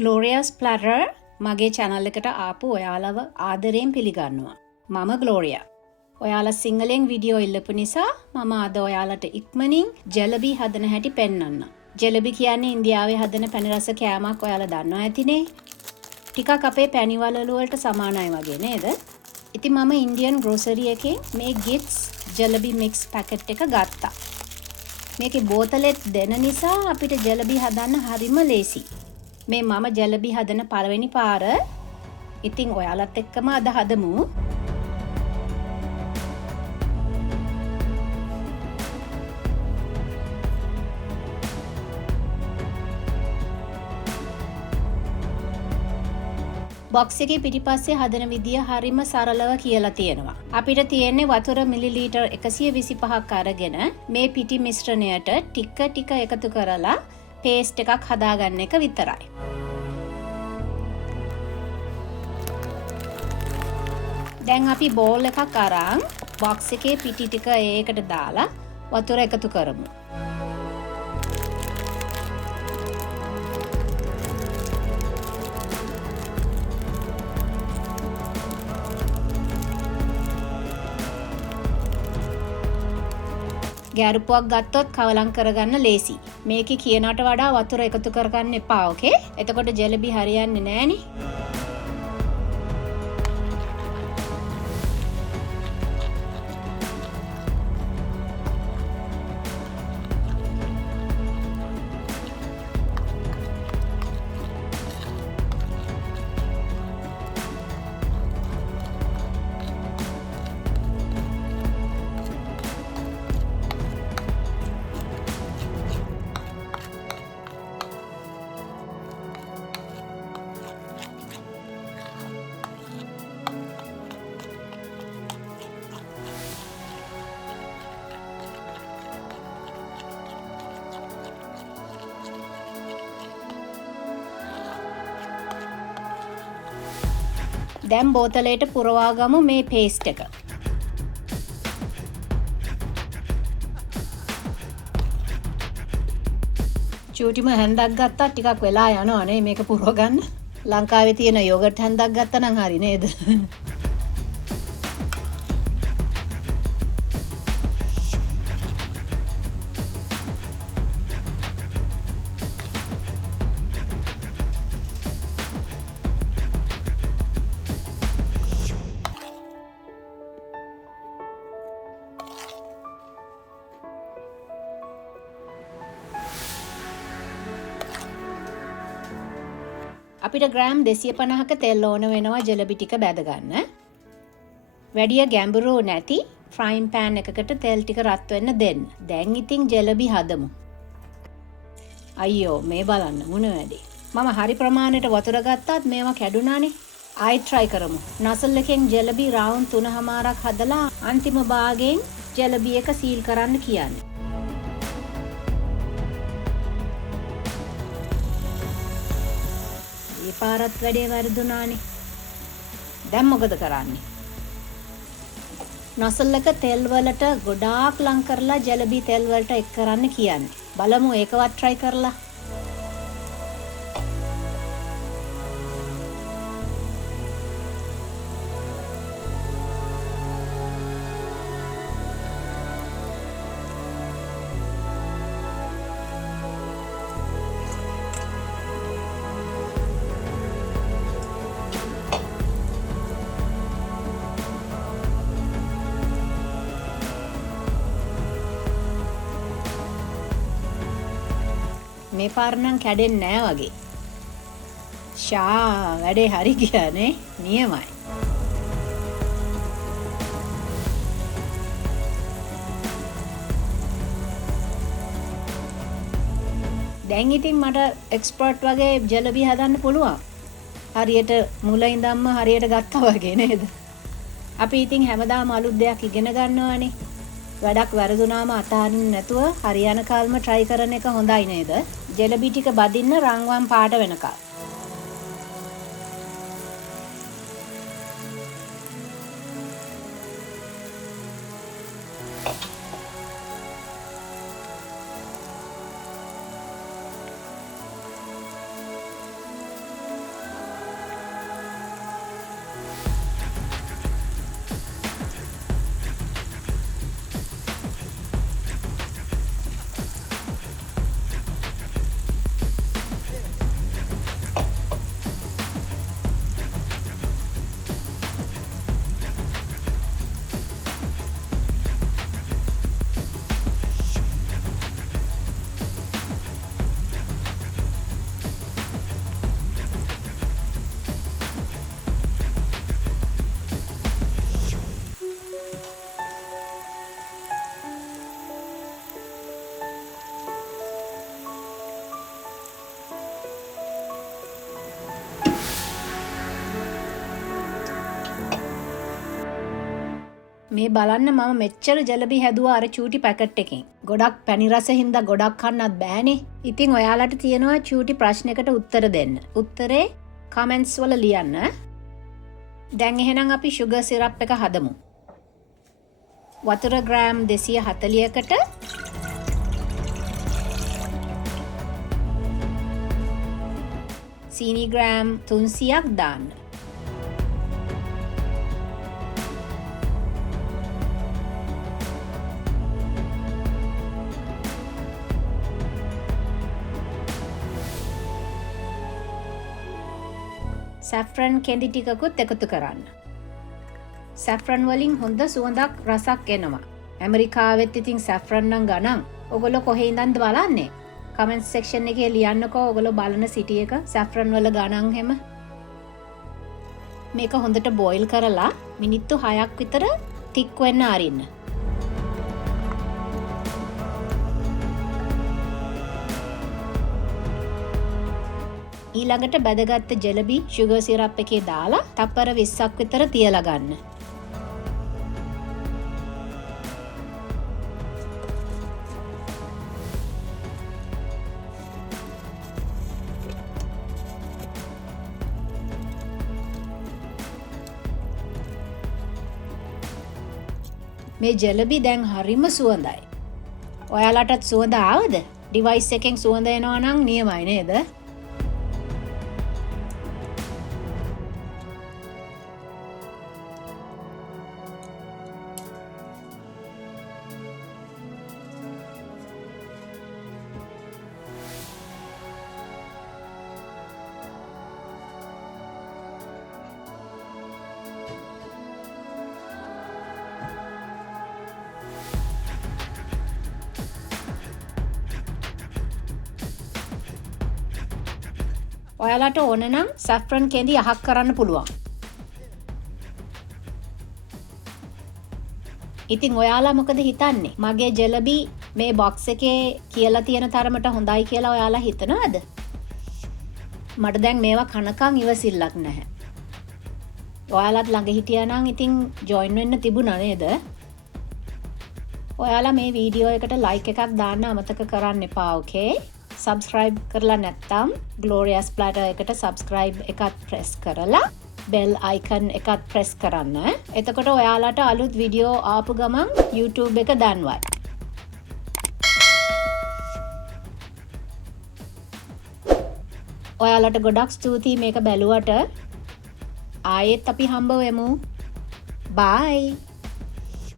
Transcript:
Gloria's Platter මගේ channel එකට ආපු ඔයාලව ආදරයෙන් පිළිගන්නවා. මම Gloria. ඔයාලා සිංහලෙන් වීඩියෝ ඉල්ලපු නිසා මම අද ඔයාලට ඉක්මනින් ජලබි හදන හැටි පෙන්වන්න. ජලබි කියන්නේ ඉන්දියාවේ හදන පැණි රස කෑමක් ඔයාලා දන්නවා ඇතිනේ. ටිකක් අපේ පැණි වලලු වලට සමානයි වගේ නේද? ඉතින් මම Indian grocery එකෙන් මේ GITS ජලබි mix packet එක ගත්තා. මේකේ බෝතලෙත් දෙන නිසා අපිට ජලබි හදන්න හරිම ලේසි. මේ මම ජලබි හදන පළවෙනි පාර. ඉතින් ඔයාලත් එක්කම අද හදමු. බොක්ස් එකේ පිටිපස්සේ හදන විදිය හරිම සරලව කියලා තියෙනවා. අපිට තියෙන්නේ වතුර මිලිලීටර් 125ක් අරගෙන මේ පිටි මිශ්‍රණයට ටික එකතු කරලා පේස්ට් එකක් හදාගන්න එක විතරයි. දැන් අපි බෝල් එකක් අරන් බොක්ස් එකේ පිටි ටික ඒකට දාලා වතුර එකතු කරමු. ගැරුපුවක් ගත්තොත් කවලම් කරගන්න ලේසි. මේකේ කියනකට වඩා වතුර එකතු කරගන්න එපා, ඕකේ? එතකොට ජලබි හරියන්නේ නෑනේ. දැන් බෝතලයට පුරවා ගමු මේ පේස්ට් එක. චූටිම හැන්දක් ගත්තා ටිකක් වෙලා යනවා නේ මේක පුරව ගන්න. ලංකාවේ තියෙන යෝගට් හැන්දක් ගත්තා නම් හරි නේද? අපිට ග්‍රෑම් 250ක තෙල් ඕන වෙනවා ජලබි ටික බැද ගන්න. වැඩිය ගැඹුරු නැති ෆ්‍රයින් පෑන් එකකට තෙල් ටික රත් වෙන්න දෙන්න. දැන් ඉතින් ජලබි හදමු. අයියෝ මේ බලන්න මොන වැඩේ. මම හරි ප්‍රමාණයට වතුර ගත්තාත් මේවා කැඩුනානේ. ආයෙත් try කරමු. නසල් එකෙන් ජලබි රවුන්ඩ් 3මාරක් හදලා අන්තිම භාගයෙන් ජලබි එක සීල් කරන්න කියන්නේ. පාරත් වැඩේ වැරදුනානේ. දැන් මොකද කරන්නේ? නසල් එක තෙල් වලට ගොඩාක් ලං කරලා ජලබි තෙල් වලට එක් කරන්න කියන්නේ. බලමු ඒකවත් try කරලා. මේ පාර නම් කැඩෙන්නේ නෑ වගේ. ෂා වැඩේ හරි ගියානේ. නියමයි. දැන් ඉතින් මට එක්ස්පර්ට් වගේ ජලබි හදන්න පුළුවන්. හරියට මුල ඉඳන්ම හරියට ගත්තා වගේ නේද? අපි ඉතින් හැමදාම අලුත් දෙයක් ඉගෙන ගන්නවානේ. වැඩක් වැරදුනාම අතහරින්න නැතුව හරියන කාලෙම try කරන එක හොඳයි නේද? ජලබි ටික බදින්න රන්වන් පාට වෙනකල්. මේ බලන්න මම මෙච්චර ජලබි හැදුවා අර චූටි පැකට් එකෙන්. ගොඩක් පැණි රස හින්දා ගොඩක් කන්නත් බෑනේ. ඉතින් ඔයාලට තියෙනවා චූටි ප්‍රශ්නයකට උත්තර දෙන්න. උත්තරේ කමෙන්ට්ස් වල ලියන්න. දැන් එහෙනම් අපි sugar syrup එක හදමු. වතුර ග්‍රෑම් 240කට සීනි ග්‍රෑම් 300ක් දාන්න. saffron කෙඳි ටිකකුත් එකතු කරන්න. saffron වලින් හොඳ සුවඳක් රසක් එනවා. ඇමරිකාවෙත් ඉතින් saffron නම් ගණන්. ඔයගොල්ලෝ කොහේ ඉඳන්ද බලන්නේ? comment section එකේ ලියන්නකෝ ඔයගොල්ලෝ බලන city එක saffron වල ගණන් හැම. මේක හොඳට boil කරලා මිනිත්තු 6ක් විතර thick වෙන්න අරින්න. ඊළඟට බැදගත්ත ජලබි sugar syrup එකේ දාලා තප්පර 20ක් විතර තියලා ගන්න. මේ ජලබි දැන් හරිම සුවඳයි. ඔයාලටත් සුවඳ ආවද? ඩිවයිස් එකෙන් සුවඳ එනවා නම් නියමයි නේද? ඔයාලට ඕන නම් saffron කෙඳි අහක් කරන්න පුළුවන්. ඉතින් ඔයාලා මොකද හිතන්නේ? මගේ ජලබි මේ බොක්ස් එකේ කියලා තියෙන තරමට හොඳයි කියලා ඔයාලා හිතනවද? මට දැන් මේවා කනකම් ඉවසිල්ලක් නැහැ. ඔයාලත් ළඟ හිටියා නම් ඉතින් join වෙන්න තිබුණා නේද? ඔයාලා මේ වීඩියෝ එකට like එකක් දාන්න අමතක කරන්න එපා, okay? subscribe කරලා නැත්නම් Gloria's Platter එකට subscribe එකත් press කරලා bell icon එකත් press කරන්න. එතකොට ඔයාලට අලුත් වීඩියෝ ආපු ගමන් YouTube එක දන්වයි. ඔයාලට ගොඩක් ස්තුතියි මේක බැලුවට. ආයෙත් අපි හම්බ වෙමු. bye.